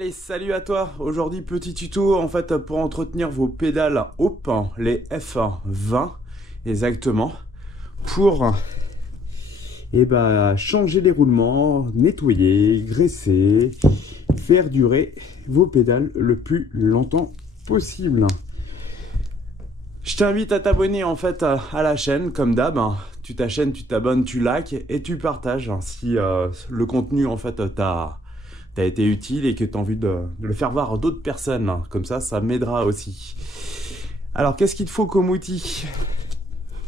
Allez, salut à toi. Aujourd'hui, petit tuto en fait pour entretenir vos pédales Hope, les F20 exactement, pour changer les roulements, nettoyer, graisser, faire durer vos pédales le plus longtemps possible. Je t'invite à t'abonner en fait à la chaîne comme d'hab. Tu t'achènes, tu t'abonnes, tu likes et tu partages si le contenu en fait t'as été utile et que tu as envie de le faire voir à d'autres personnes. Comme ça m'aidera aussi. Alors, qu'est-ce qu'il te faut comme outil?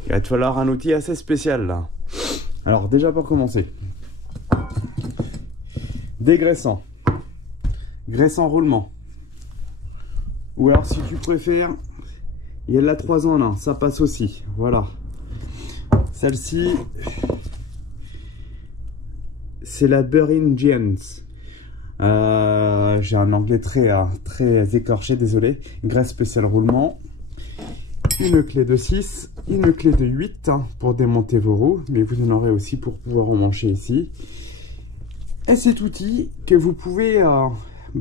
Il va te falloir un outil assez spécial là. Alors, déjà pour commencer, dégraissant, graissant roulement. Ou alors, si tu préfères, il y a de la 3 en 1, ça passe aussi. Voilà. Celle-ci, c'est la Burrin Jeans. J'ai un anglais très écorché, désolé. Graisse spéciale roulement. Une clé de 6, une clé de 8 pour démonter vos roues, mais vous en aurez aussi pour pouvoir emmancher ici. Et cet outil que vous pouvez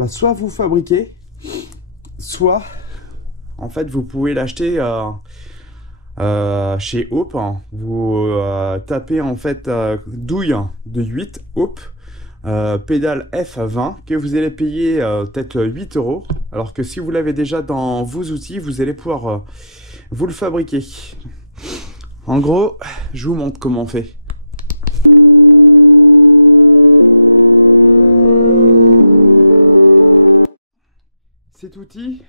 soit vous fabriquer, soit en fait vous pouvez l'acheter chez Hope. Vous tapez en fait douille de 8 Hope. Pédale F20 que vous allez payer peut-être 8 €, alors que si vous l'avez déjà dans vos outils, vous allez pouvoir vous le fabriquer. En gros, je vous montre comment on fait. Cet outil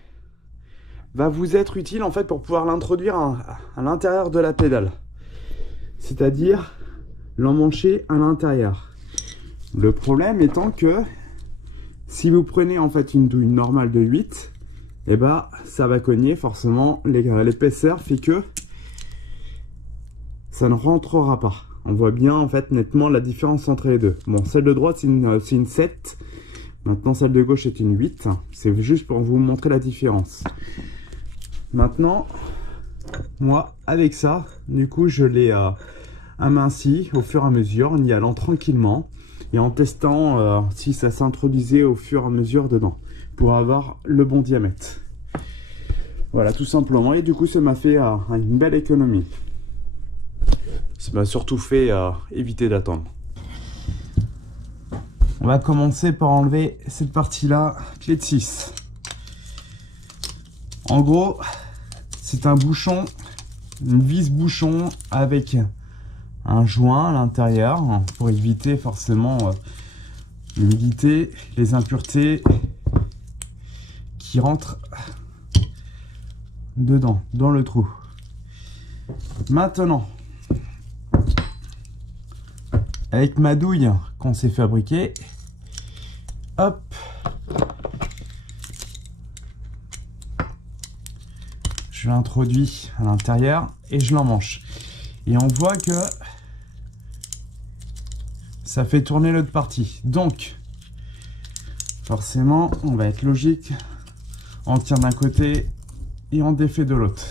va vous être utile en fait pour pouvoir l'introduire à l'intérieur de la pédale, c'est-à-dire l'emmancher à l'intérieur. Le problème étant que si vous prenez en fait une douille normale de 8, et ça va cogner forcément, l'épaisseur fait que ça ne rentrera pas. On voit bien en fait nettement la différence entre les deux. Bon, celle de droite c'est une 7, maintenant celle de gauche est une 8, c'est juste pour vous montrer la différence. Maintenant, moi avec ça, du coup je l'ai aminci au fur et à mesure en y allant tranquillement. Et en testant si ça s'introduisait au fur et à mesure dedans pour avoir le bon diamètre. Voilà, tout simplement. Et du coup, ça m'a fait une belle économie. Ça m'a surtout fait éviter d'attendre. On va commencer par enlever cette partie-là, clé de 6. En gros, c'est un bouchon, une vis bouchon avec un joint à l'intérieur pour éviter forcément l'humidité, les impuretés qui rentrent dedans, dans le trou. Maintenant, avec ma douille qu'on s'est fabriquée, hop, je l'introduis à l'intérieur et je l'emmanche. Et on voit que ça fait tourner l'autre partie. Donc, forcément, on va être logique. On tire d'un côté et on défait de l'autre.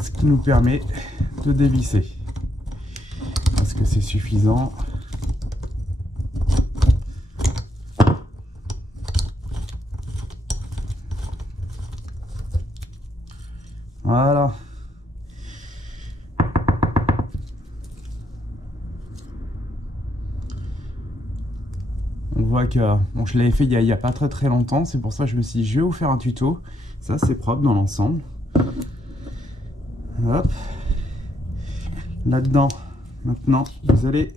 Ce qui nous permet de dévisser. Est-ce que c'est suffisant? Voilà. On voit que bon, je l'avais fait il y a pas très longtemps, c'est pour ça que je me suis dit je vais vous faire un tuto. Ça c'est propre dans l'ensemble. Hop. Là-dedans, maintenant vous allez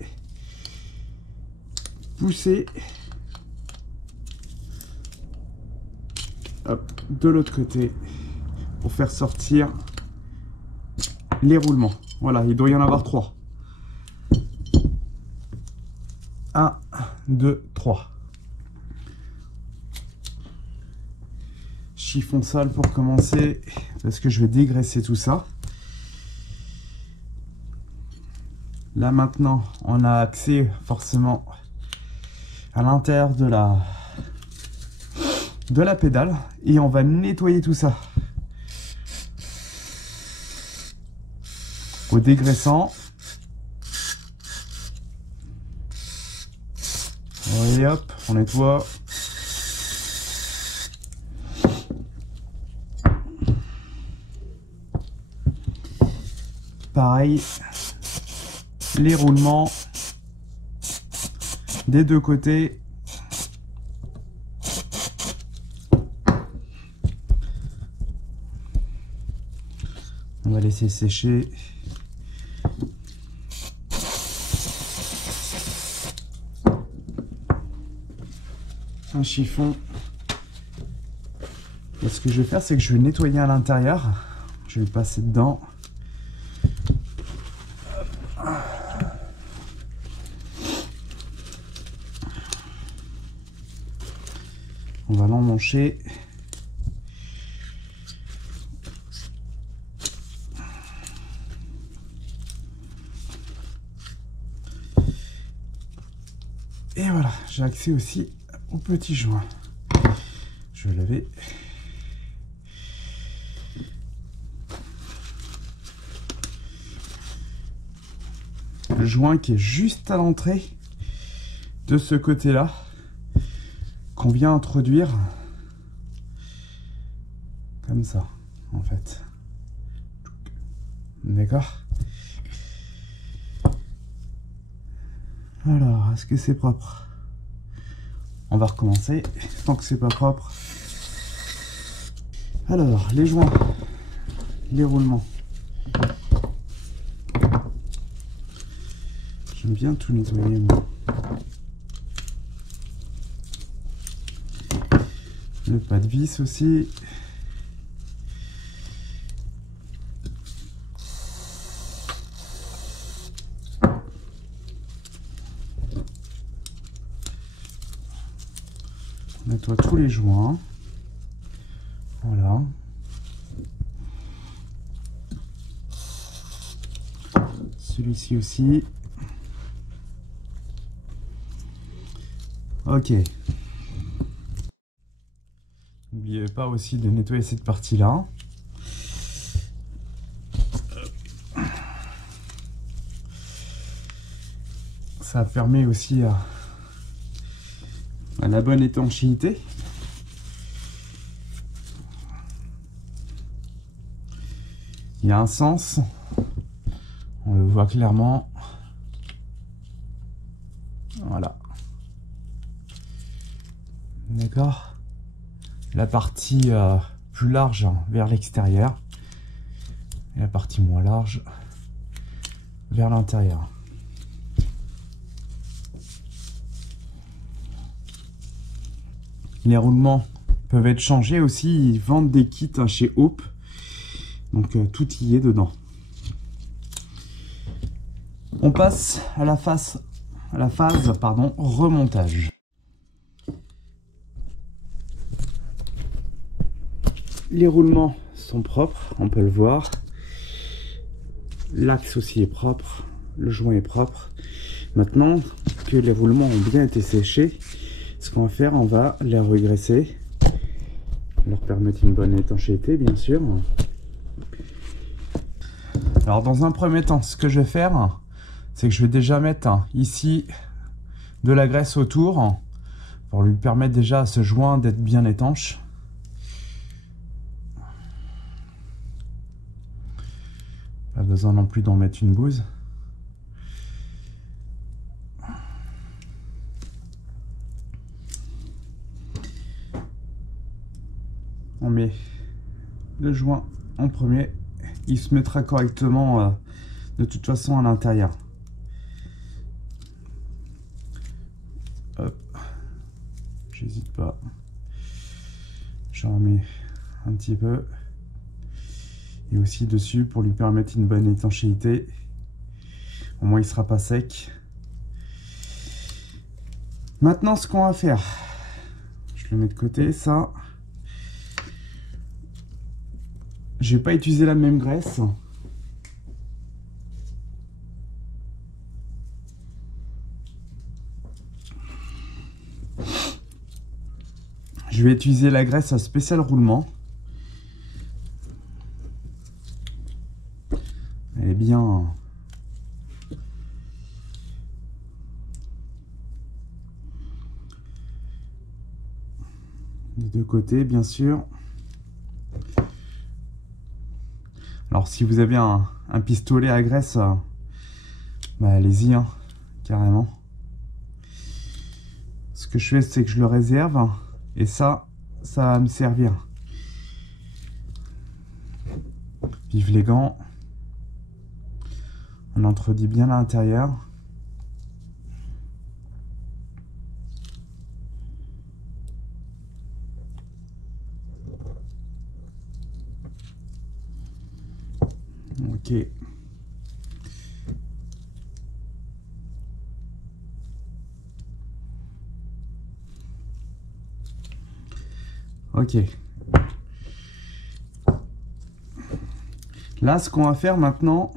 pousser hop, de l'autre côté pour faire sortir les roulements. Voilà, il doit y en avoir 3. 1, 2, 3. Chiffon sale pour commencer, parce que je vais dégraisser tout ça. Là maintenant, on a accès forcément à l'intérieur de la pédale et on va nettoyer tout ça. Au dégraissant. Et hop, on nettoie. Pareil, les roulements des deux côtés. On va laisser sécher. Un chiffon. Et ce que je vais faire, c'est que je vais nettoyer à l'intérieur. Je vais le passer dedans. On va l'emmancher. Et voilà, j'ai accès aussi au petit joint. Je vais laver. Le joint qui est juste à l'entrée de ce côté-là, qu'on vient introduire comme ça, en fait. D'accord? Alors, est-ce que c'est propre? On va recommencer, tant que c'est pas propre. Alors, les joints, les roulements. J'aime bien tout nettoyer, moi. Le pas de vis aussi. On nettoie tous les joints. Voilà. Celui-ci aussi. Ok. N'oubliez pas aussi de nettoyer cette partie-là. Ça permet aussi à la bonne étanchéité. Il y a un sens. On le voit clairement. Voilà. D'accord. La partie plus large vers l'extérieur. Et la partie moins large vers l'intérieur. Les roulements peuvent être changés aussi. Ils vendent des kits chez Hope. Donc tout y est dedans. On passe à la phase remontage. Les roulements sont propres, on peut le voir. L'axe aussi est propre, le joint est propre. Maintenant que les roulements ont bien été séchés, ce qu'on va faire, on va les regraisser, leur permettre une bonne étanchéité, bien sûr. Alors dans un premier temps, ce que je vais faire, c'est que je vais déjà mettre ici de la graisse autour pour lui permettre déjà à ce joint d'être bien étanche. Pas besoin non plus d'en mettre une bouse. On met le joint en premier. Il se mettra correctement de toute façon à l'intérieur. Hop. J'hésite pas. J'en mets un petit peu. Et aussi dessus pour lui permettre une bonne étanchéité. Au moins il sera pas sec. Maintenant ce qu'on va faire, je le mets de côté ça. Je vais pas utiliser la même graisse. Je vais utiliser la graisse à spécial roulement. Elle est bien. des deux côtés, bien sûr. Alors, si vous avez un pistolet à graisse, bah, allez-y, hein, carrément. Ce que je fais, c'est que je le réserve, et ça va me servir. Vive les gants. On entredit bien l'intérieur. Ok. Ok. Là, ce qu'on va faire maintenant,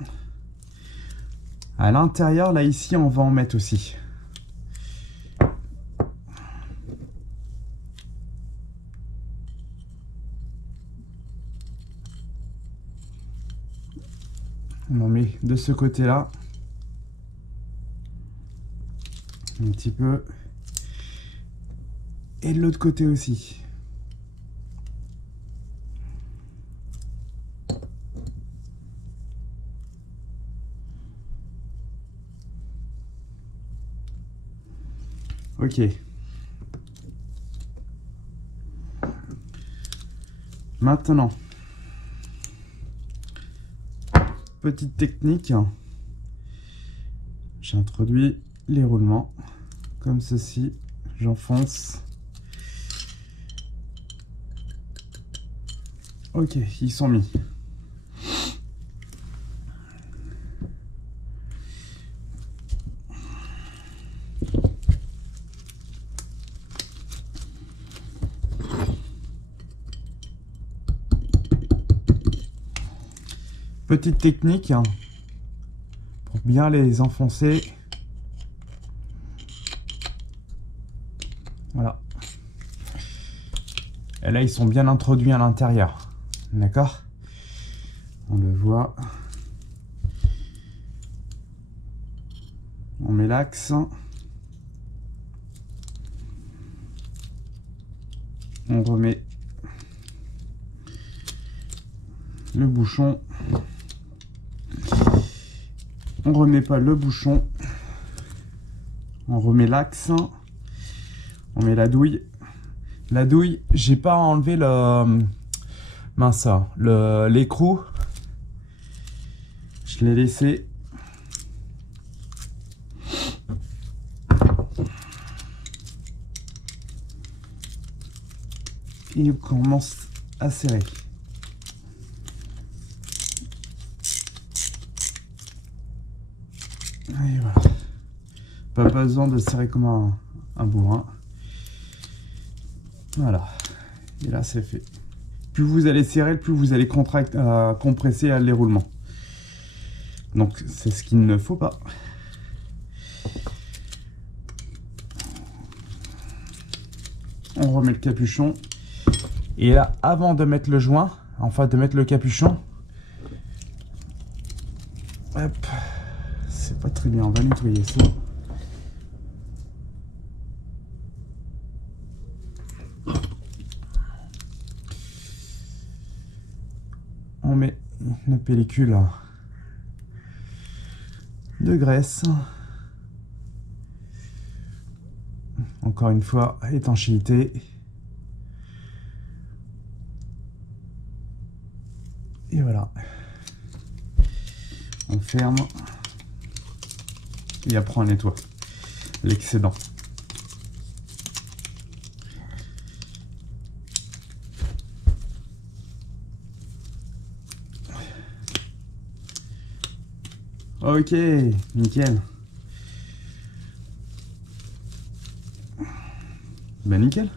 à l'intérieur, là, ici, on va en mettre aussi. On en met de ce côté-là. Un petit peu. Et de l'autre côté aussi. Ok. Maintenant, petite technique. J'introduis les roulements comme ceci. J'enfonce. Ok, ils sont mis. Petite technique pour bien les enfoncer. Voilà. Et là, ils sont bien introduits à l'intérieur. D'accord? On le voit. On met l'axe. On remet le bouchon. On remet pas le bouchon. On remet l'axe. On met la douille. La douille, j'ai pas enlevé le mince, l'écrou. Je l'ai laissé. Et on commence à serrer. Et voilà. Pas besoin de serrer comme un bourrin. Voilà. Et là, c'est fait. Plus vous allez serrer, plus vous allez compresser les roulements. Donc, c'est ce qu'il ne faut pas. On remet le capuchon. Et là, avant de mettre le joint, enfin de mettre le capuchon, hop, c'est pas très bien, on va nettoyer ça. On met une pellicule de graisse. Encore une fois, étanchéité. Et voilà. On ferme. Et après on nettoie l'excédent. Ok, nickel. Ben nickel.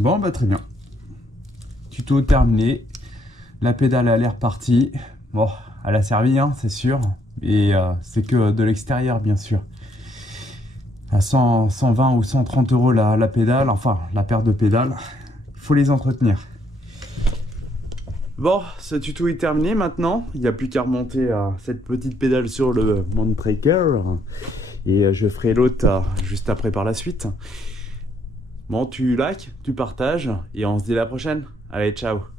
Bon bah très bien. Tuto terminé. La pédale a l'air partie. Bon, elle a servi, hein, c'est sûr. Et c'est que de l'extérieur, bien sûr. À 120 ou 130 € la pédale, enfin la paire de pédales. Il faut les entretenir. Bon, ce tuto est terminé maintenant. Il n'y a plus qu'à remonter cette petite pédale sur le Mantracker. Et je ferai l'autre juste après par la suite. Bon, tu likes, tu partages et on se dit à la prochaine. Allez, ciao!